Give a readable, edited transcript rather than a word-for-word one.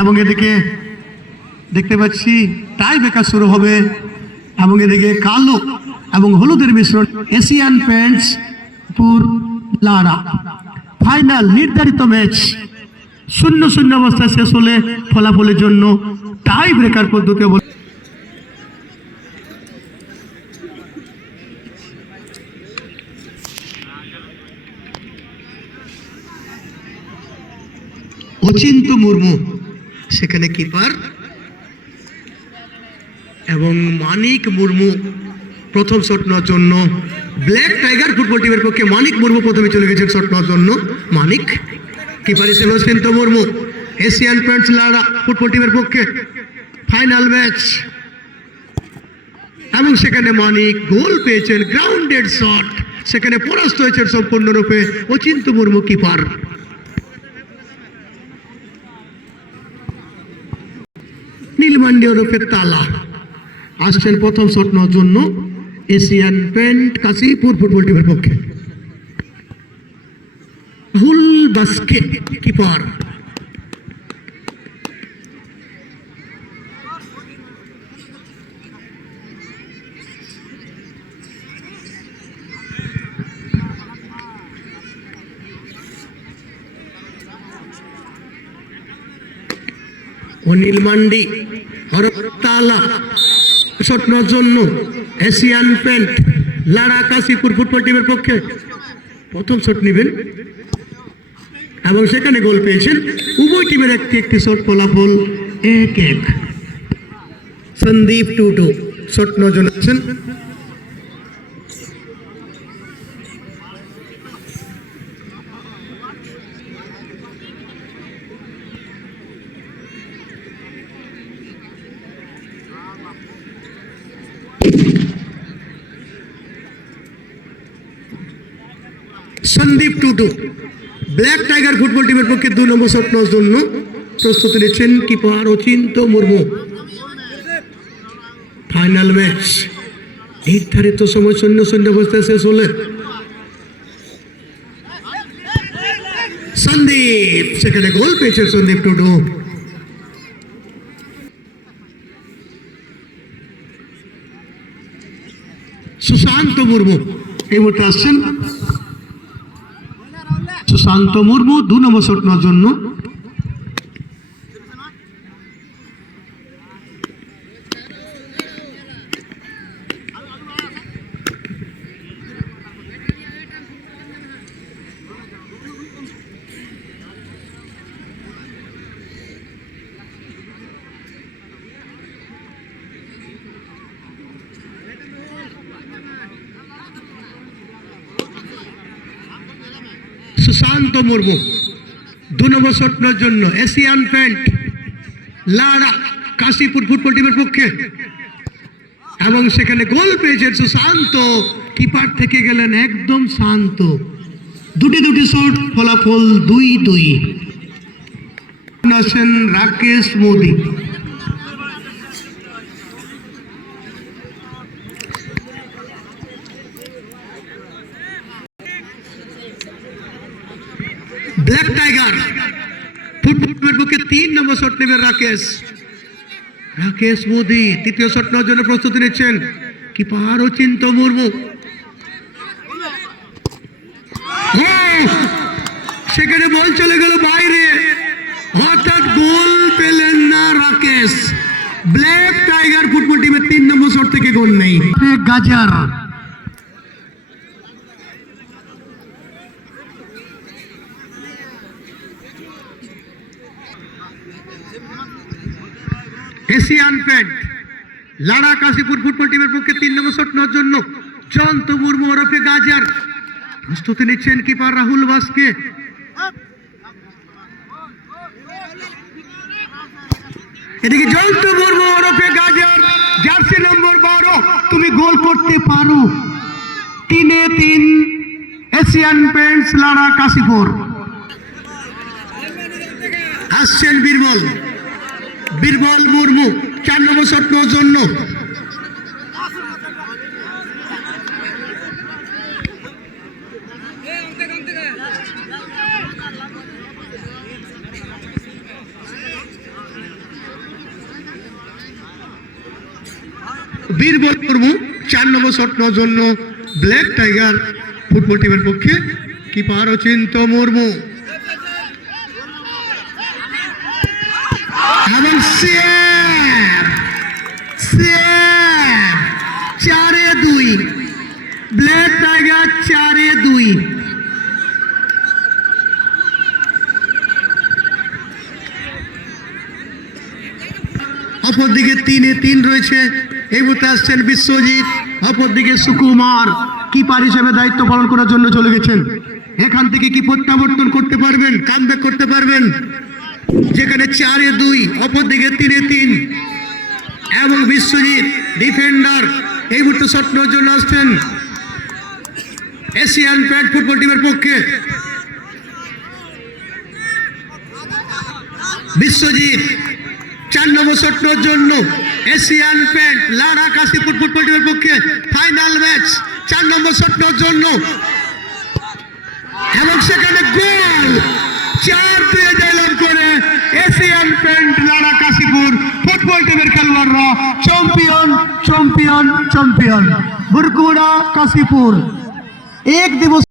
এবং এদিকে দেখতে পাচ্ছি টাই ব্রেকার শুরু হবে এবং এদিকে কালো এবং হলুদের মিশ্রণ এশিয়ান পেন্টস পুর লাড়া। ফাইনাল নির্ধারিত ম্যাচ 0-0 অবস্থায় শেষ হলে ফলাফলের জন্য টাই ব্রেকার পদ্ধতি অচিন্ত মুর্মু সেখানে কিপার এবং মানিক মুর্মু প্রথম শট নেওয়ার জন্য ব্ল্যাক টাইগার ফুটবল টিমের পক্ষে মানিক মুর্মু প্রথমে চলে গেছেন শট নেওয়ার জন্য। মানিক কিপার হিসেবে অচিন্ত মুর্মু এশিয়ান পেন্টস লাড়া ফুটবল টিমের পক্ষে ফাইনাল ম্যাচ এবং সেখানে মানিক গোল পেয়েছেন গ্রাউন্ডেড শট, সেখানে পরাস্ত হয়েছেন সম্পূর্ণরূপে অচিন্ত মুর্মু কিপার। নীলমান্ডি ওরফে তালা আসছেন প্রথম শট নেওয়ার জন্য এশিয়ান পেন্ট কাশীপুর ফুটবল টিমের পক্ষে। হুল বাস্কে কিপার অনিল মান্ডি হরতালা শট নেওয়ার জন্য এশিয়ান পেন্ট লাড়া কাশীপুর ফুটবল টিমের পক্ষে প্রথম শট নেবেন এবং সেখানে গোল পেয়েছেন উভয় টিমের একটি শট, ফলাফল 1-1। সন্দীপ টুটু শট নেওয়ার জন্য আছেন। Sandip Tutu black tiger football টিমের পক্ষে 2 নম্বর শট নেওয়ার জন্য প্রস্তুতি নিচ্ছেন keeper Achinta Murmu. Final match নির্ধারিত সময় 0-0 অবস্থায় শেষ হলে সন্দীপ সেখানে গোল পেয়েছেন সন্দীপ টুটু। সুশান্ত মুর্মু এই মুহূর্তে আসছেন। সুশান্ত মুর্মু 2 নম্বর শট নেওয়ার জন্য সুশান্ত মুর্মু 2 নম্বর শট নেওয়ার জন্য এশিয়ান পেন্ট লাড়া কাশীপুর ফুটবল টিমের পক্ষে এবং সেখানে গোল পেয়েছেন সুশান্ত। কিপার থেকে গেলেন একদম শান্ত। দুটি শট, ফলাফল 2-2। আসেন রাকেশ মোদি। ব্ল্যাক টাইগার ফুটবলের পক্ষে 3 নম্বর শট নেবেন রাকেশ মোদি তৃতীয় শট নেওয়ার জন্য প্রস্তুতি নিচ্ছেন কিপার অচিন্ত মুর্মু। সেখানে বল চলে গেল বাইরে, অর্থাৎ গোল পেলেন না রাকেশ। ব্ল্যাক টাইগার ফুটবল টিমের 3 নম্বর শট থেকে গোল নেই। গাজার এশিয়ান পেন্ট লাড়া কাশীপুর ফুটবল টিমের পক্ষে 3 নম্বর শট নেওয়ার জন্য জয়ন্ত মুর্মু ওরফে গাজার প্রস্তুতি নিচ্ছেন কিপার রাহুল বাস্কে। এদিকে জয়ন্ত মুর্মু ওরফে গাজার, জার্সি নম্বর 12, তুমি গোল করতে পারো। 3-3 এশিয়ান পেন্টস লাড়া কাশীপুর। আসছেন বীরবল মুর্মু 4 নম্বর শট নেওয়ার জন্য। বীরবল মুর্মু 4 নম্বর শট নেওয়ার জন্য ব্ল্যাক টাইগার ফুটবল টিমের পক্ষে কিপার অচিন্ত মুর্মু এবং সেভ 4-2 ব্ল্যাক টাইগার 4-2। অপরদিকে 3-3 রয়েছে। এই মুহূর্তে আসছেন বিশ্বজিৎ, অপরদিকে সুকুমার কিপার হিসেবে দায়িত্ব পালন করার জন্য চলে গেছেন। এখান থেকে কি প্রত্যাবর্তন করতে পারবেন, কামব্যাক করতে পারবেন? যেখানে 4-2 অপরদিকে 3-3 এবং বিশ্বজিৎ ডিফেন্ডার এই মুহূর্তে শট নেওয়ার জন্য আসছেন এশিয়ান প্যান্ট ফুটবল টিমের পক্ষে। বিশ্বজিৎ 4 নম্বর শট নেওয়ার জন্য এশিয়ান পেন্ট লারা কাশীপুর ফুটবল টিমের পক্ষে ফাইনাল ম্যাচ 4 নম্বর শট নেওয়ার জন্য এবং সেখানে গোল 4-2 জয়লাভ করে এশিয়ান পেন্ট লারা কাশীপুর ফুটবল টিমের খেলোয়াড়রা চ্যাম্পিয়ন চ্যাম্পিয়ন চ্যাম্পিয়ন। বরকুড়া কাশীপুর 1 দিবস